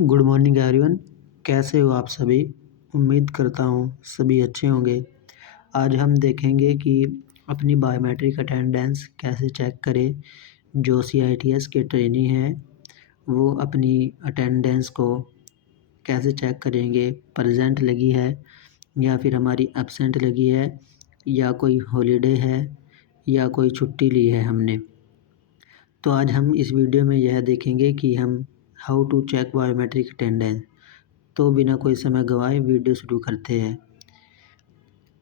Good morning everyone. कैसे हो आप सभी? उम्मीद करता हूँ सभी अच्छे होंगे। आज हम देखेंगे कि अपनी बायोमेट्रिक अटेंडेंस कैसे चेक करें। जो CITS के ट्रेनी हैं वो अपनी अटेंडेंस को कैसे चेक करेंगे, प्रेजेंट लगी है या फिर हमारी एब्सेंट लगी है या कोई हॉलीडे है या कोई छुट्टी ली है हमने। तो आज हम इस वीडियो में यह देखेंगे कि हम how to check biometric attendance. तो बिना कोई समय गंवाए वीडियो शुरू करते हैं।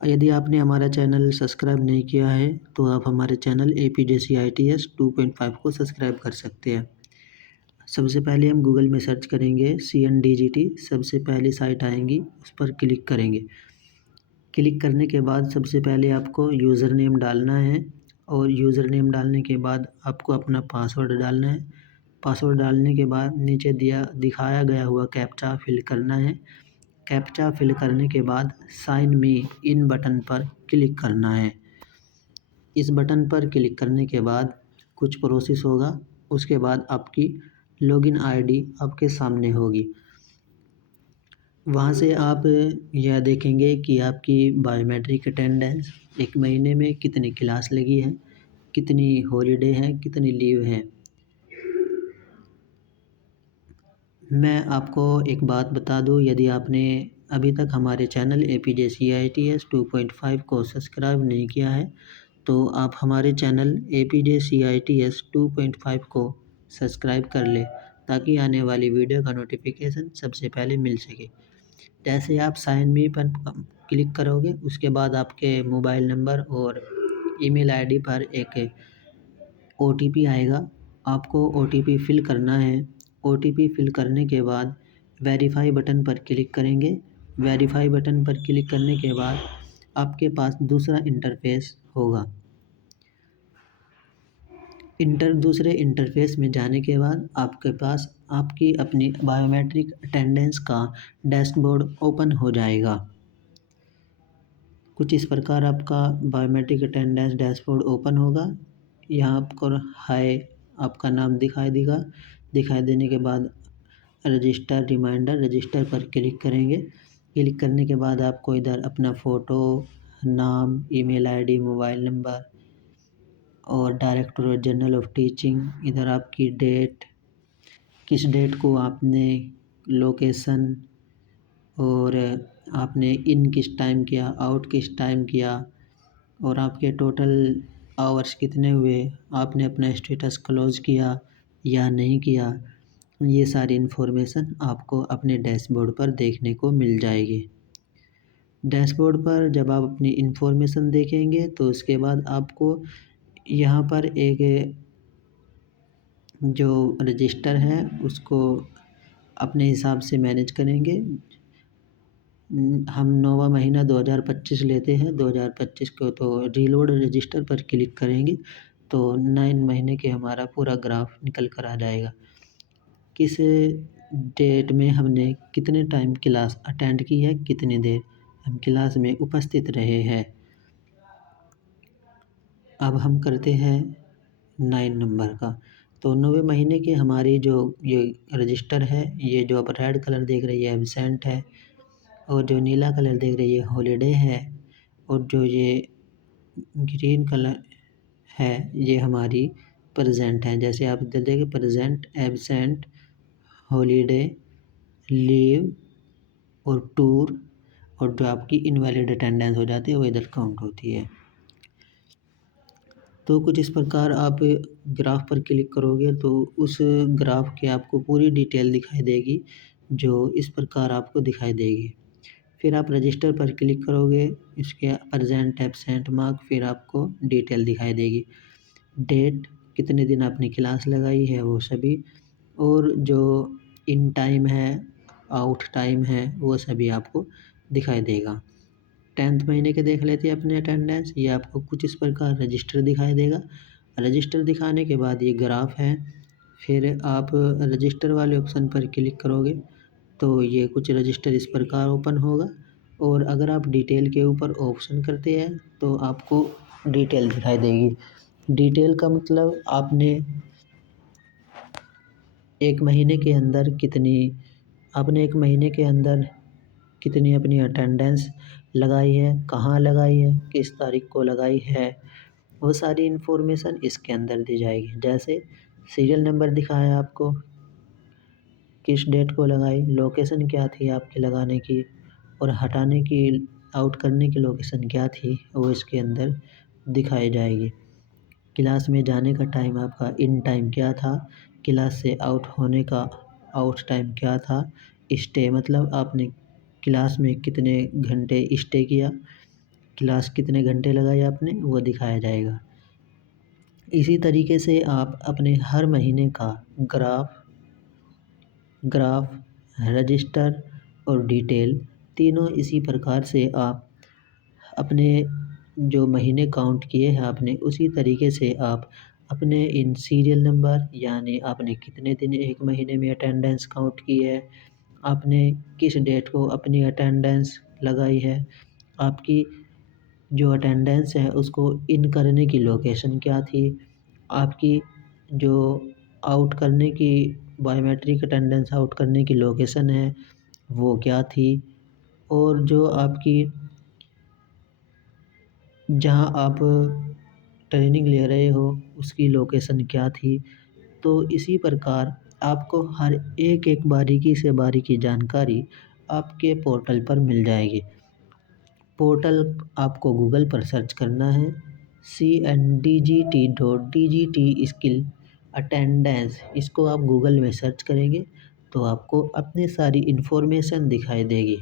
यदि आपने हमारा चैनल सब्सक्राइब नहीं किया है तो आप हमारे चैनल APJ CITS 2.5 को सब्सक्राइब कर सकते हैं। सबसे पहले हम गूगल में सर्च करेंगे CNDGT। सबसे पहली साइट आएंगी, उस पर क्लिक करेंगे। क्लिक करने के बाद सबसे पहले आपको यूज़र नेम डालना है और यूज़र नेम डालने के बाद आपको अपना पासवर्ड डालना है। पासवर्ड डालने के बाद नीचे दिखाया गया हुआ कैप्चा फिल करना है। कैप्चा फिल करने के बाद साइन मी इन बटन पर क्लिक करना है। इस बटन पर क्लिक करने के बाद कुछ प्रोसेस होगा, उसके बाद आपकी लॉगिन ID आपके सामने होगी। वहाँ से आप यह देखेंगे कि आपकी बायोमेट्रिक अटेंडेंस 1 महीने में कितनी क्लास लगी है, कितनी हॉलीडे है, कितनी लीव है। मैं आपको एक बात बता दूं, यदि आपने अभी तक हमारे चैनल APJ CITS 2.5 को सब्सक्राइब नहीं किया है तो आप हमारे चैनल APJ CITS 2.5 को सब्सक्राइब कर ले ताकि आने वाली वीडियो का नोटिफिकेशन सबसे पहले मिल सके। जैसे आप साइन मी पर क्लिक करोगे उसके बाद आपके मोबाइल नंबर और ईमेल ID पर एक OTP आएगा। आपको OTP फिल करना है। OTP फिल करने के बाद वेरीफाई बटन पर क्लिक करेंगे। वेरीफाई बटन पर क्लिक करने के बाद आपके पास दूसरा इंटरफेस होगा। दूसरे इंटरफेस में जाने के बाद आपके पास आपकी अपनी बायोमेट्रिक अटेंडेंस का डैशबोर्ड ओपन हो जाएगा। कुछ इस प्रकार आपका बायोमेट्रिक अटेंडेंस डैशबोर्ड ओपन होगा। यहाँ आपको हाय आपका नाम दिखाई देगा। दिखाई देने के बाद रजिस्टर रिमाइंडर रजिस्टर पर क्लिक करेंगे। क्लिक करने के बाद आपको इधर अपना फ़ोटो, नाम, ईमेल ID, मोबाइल नंबर और डायरेक्टर जनरल ऑफ टीचिंग, इधर आपकी डेट, किस डेट को आपने लोकेशन और आपने इन किस टाइम किया, आउट किस टाइम किया और आपके टोटल आवर्स कितने हुए, आपने अपना स्टेटस क्लोज़ किया या नहीं किया। ये सारी इन्फॉर्मेशन आपको अपने डैशबोर्ड पर देखने को मिल जाएगी। डैशबोर्ड पर जब आप अपनी इन्फॉर्मेशन देखेंगे तो उसके बाद आपको यहाँ पर एक जो रजिस्टर है उसको अपने हिसाब से मैनेज करेंगे। हम 9वां महीना 2025 लेते हैं। 2025 को तो रीलोड रजिस्टर पर क्लिक करेंगे तो 9 महीने के हमारा पूरा ग्राफ निकल कर आ जाएगा। किस डेट में हमने कितने टाइम क्लास अटेंड की है, कितनी देर हम क्लास में उपस्थित रहे हैं। अब हम करते हैं 9 नंबर का। तो 9वें महीने के हमारी जो ये रजिस्टर है, ये जो आप रेड कलर देख रही है एब्सेंट है और जो नीला कलर देख रही है हॉलीडे है और जो ये ग्रीन कलर है ये हमारी प्रेजेंट है। जैसे आप इधर देखिए प्रेजेंट, एब्सेंट, हॉलीडे, लीव और टूर और जो आपकी इनवैलिड अटेंडेंस हो जाती है वो इधर काउंट होती है। तो कुछ इस प्रकार आप ग्राफ पर क्लिक करोगे तो उस ग्राफ के आपको पूरी डिटेल दिखाई देगी, जो इस प्रकार आपको दिखाई देगी। फिर आप रजिस्टर पर क्लिक करोगे, इसके प्रेजेंट, एब्सेंट, मार्क, फिर आपको डिटेल दिखाई देगी। डेट, कितने दिन आपने क्लास लगाई है वो सभी, और जो इन टाइम है, आउट टाइम है, वो सभी आपको दिखाई देगा। 10th महीने के देख लेते हैं अपने अटेंडेंस। ये आपको कुछ इस प्रकार रजिस्टर दिखाई देगा। रजिस्टर दिखाने के बाद ये ग्राफ है। फिर आप रजिस्टर वाले ऑप्शन पर क्लिक करोगे तो ये कुछ रजिस्टर इस प्रकार ओपन होगा और अगर आप डिटेल के ऊपर ऑप्शन करते हैं तो आपको डिटेल दिखाई देगी। डिटेल का मतलब आपने 1 महीने के अंदर कितनी आपने एक महीने के अंदर कितनी अपनी अटेंडेंस लगाई है, कहाँ लगाई है, किस तारीख को लगाई है, वो सारी इन्फॉर्मेशन इसके अंदर दी जाएगी। जैसे सीरियल नंबर दिखाया आपको, किस डेट को लगाई, लोकेशन क्या थी आपकी लगाने की और हटाने की, आउट करने की लोकेशन क्या थी, वो इसके अंदर दिखाई जाएगी। क्लास में जाने का टाइम आपका इन टाइम क्या था, क्लास से आउट होने का आउट टाइम क्या था, स्टे मतलब आपने क्लास में कितने घंटे स्टे किया, क्लास कितने घंटे लगाए आपने, वो दिखाया जाएगा। इसी तरीके से आप अपने हर महीने का ग्राफ, रजिस्टर और डिटेल तीनों इसी प्रकार से आप अपने जो महीने काउंट किए हैं आपने, उसी तरीके से आप अपने इन सीरियल नंबर, यानी आपने कितने दिन एक महीने में अटेंडेंस काउंट की है, आपने किस डेट को अपनी अटेंडेंस लगाई है, आपकी जो अटेंडेंस है उसको इन करने की लोकेशन क्या थी, आपकी जो आउट करने की बायोमेट्रिक अटेंडेंस आउट करने की लोकेशन है वो क्या थी, और जो आपकी जहाँ आप ट्रेनिंग ले रहे हो उसकी लोकेशन क्या थी। तो इसी प्रकार आपको हर एक बारीकी से बारीकी जानकारी आपके पोर्टल पर मिल जाएगी। पोर्टल आपको गूगल पर सर्च करना है, cndgt.dgt स्किल अटेंडेंस, इसको आप गूगल में सर्च करेंगे तो आपको अपनी सारी इन्फॉर्मेशन दिखाई देगी।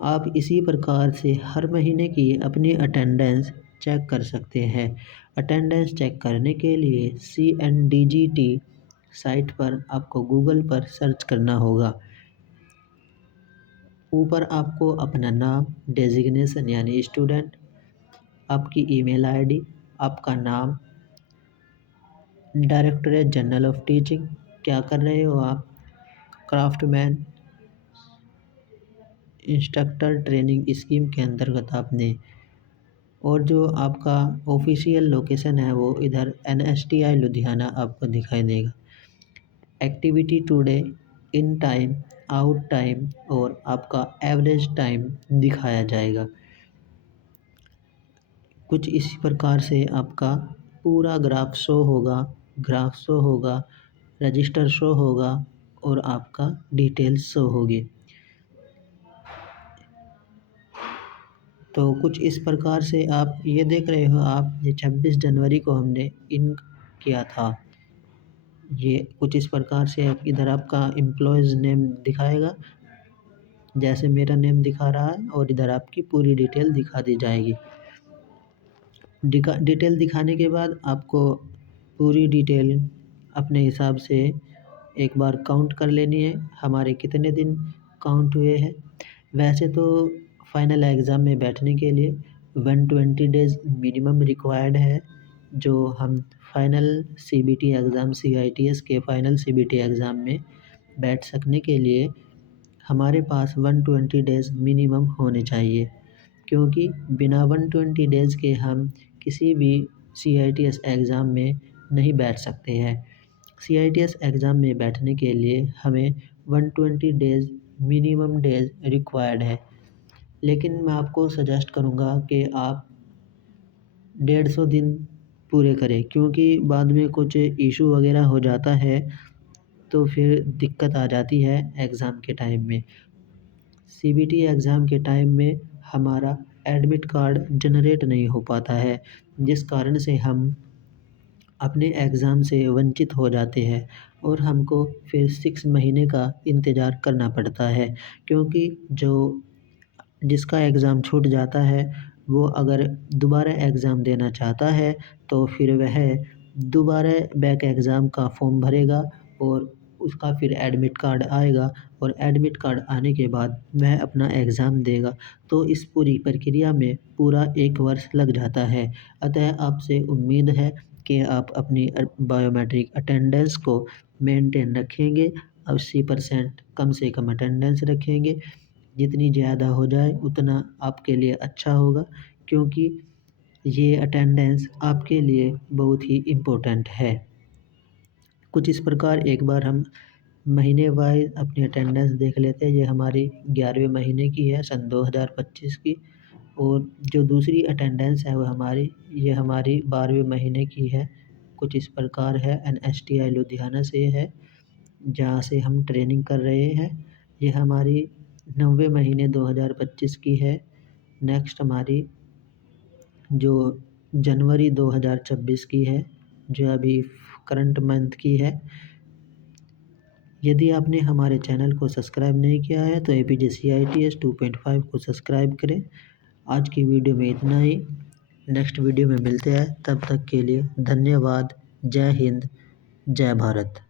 आप इसी प्रकार से हर महीने की अपनी अटेंडेंस चेक कर सकते हैं। अटेंडेंस चेक करने के लिए CNDGT साइट पर आपको गूगल पर सर्च करना होगा। ऊपर आपको अपना नाम, डेजिग्नेशन यानी स्टूडेंट, आपकी ईमेल आईडी, आपका नाम, डायरेक्टरेट जनरल ऑफ टीचिंग, क्या कर रहे हो आप, क्राफ्टमैन, इंस्ट्रक्टर ट्रेनिंग स्कीम के अंतर्गत आपने, और जो आपका ऑफिशियल लोकेशन है वो इधर NSTI लुधियाना आपको दिखाई देगा। Activity today, in time, out time और आपका एवरेज टाइम दिखाया जाएगा। कुछ इसी प्रकार से आपका पूरा ग्राफ शो होगा, रजिस्टर शो होगा और आपका डिटेल्स शो होगी। तो कुछ इस प्रकार से आप ये देख रहे हो, आप ये 26 जनवरी को हमने इन किया था। ये कुछ इस प्रकार से आप इधर आपका एम्प्लॉयज़ नेम दिखाएगा, जैसे मेरा नेम दिखा रहा है, और इधर आपकी पूरी डिटेल दिखा दी जाएगी। डिटेल दिखाने के बाद आपको पूरी डिटेल अपने हिसाब से एक बार काउंट कर लेनी है, हमारे कितने दिन काउंट हुए हैं। वैसे तो फाइनल एग्ज़ाम में बैठने के लिए 120 डेज़ मिनिमम रिक्वायर्ड है। जो हम फाइनल CBT एग्ज़ाम, CITS के फाइनल CBT एग्ज़ाम में बैठ सकने के लिए हमारे पास 120 डेज़ मिनिमम होने चाहिए, क्योंकि बिना 120 डेज़ के हम किसी भी CITS एग्ज़ाम में नहीं बैठ सकते हैं। CITS एग्ज़ाम में बैठने के लिए हमें 120 डेज़ मिनिमम डेज़ रिक्वायर्ड है। लेकिन मैं आपको सजेस्ट करूँगा कि आप 150 दिन पूरे करें, क्योंकि बाद में कुछ इशू वगैरह हो जाता है तो फिर दिक्कत आ जाती है एग्ज़ाम के टाइम में। CBT एग्ज़ाम के टाइम में हमारा एडमिट कार्ड जनरेट नहीं हो पाता है, जिस कारण से हम अपने एग्ज़ाम से वंचित हो जाते हैं और हमको फिर 6 महीने का इंतज़ार करना पड़ता है, क्योंकि जो जिसका एग्ज़ाम छूट जाता है वो अगर दोबारा एग्ज़ाम देना चाहता है तो फिर वह दोबारा बैक एग्ज़ाम का फॉर्म भरेगा और उसका फिर एडमिट कार्ड आएगा, और एडमिट कार्ड आने के बाद वह अपना एग्ज़ाम देगा। तो इस पूरी प्रक्रिया में पूरा 1 वर्ष लग जाता है। अतः आपसे उम्मीद है कि आप अपनी बायोमेट्रिक अटेंडेंस को मेंटेन रखेंगे, 80% कम से कम अटेंडेंस रखेंगे। जितनी ज़्यादा हो जाए उतना आपके लिए अच्छा होगा, क्योंकि ये अटेंडेंस आपके लिए बहुत ही इम्पोर्टेंट है। कुछ इस प्रकार एक बार हम महीने वाइज अपनी अटेंडेंस देख लेते हैं। ये हमारी 11वें महीने की है सन 2025 की। और जो दूसरी अटेंडेंस है वो हमारी 12वें महीने की है। कुछ इस प्रकार है। NSTI लुधियाना से है, जहाँ से हम ट्रेनिंग कर रहे हैं। ये हमारी 9वें महीने 2025 की है। नेक्स्ट हमारी जो जनवरी 2026 की है, जो अभी करंट मंथ की है। यदि आपने हमारे चैनल को सब्सक्राइब नहीं किया है तो APJCITS 2.5 को सब्सक्राइब करें। आज की वीडियो में इतना ही। नेक्स्ट वीडियो में मिलते हैं, तब तक के लिए धन्यवाद। जय हिंद, जय भारत।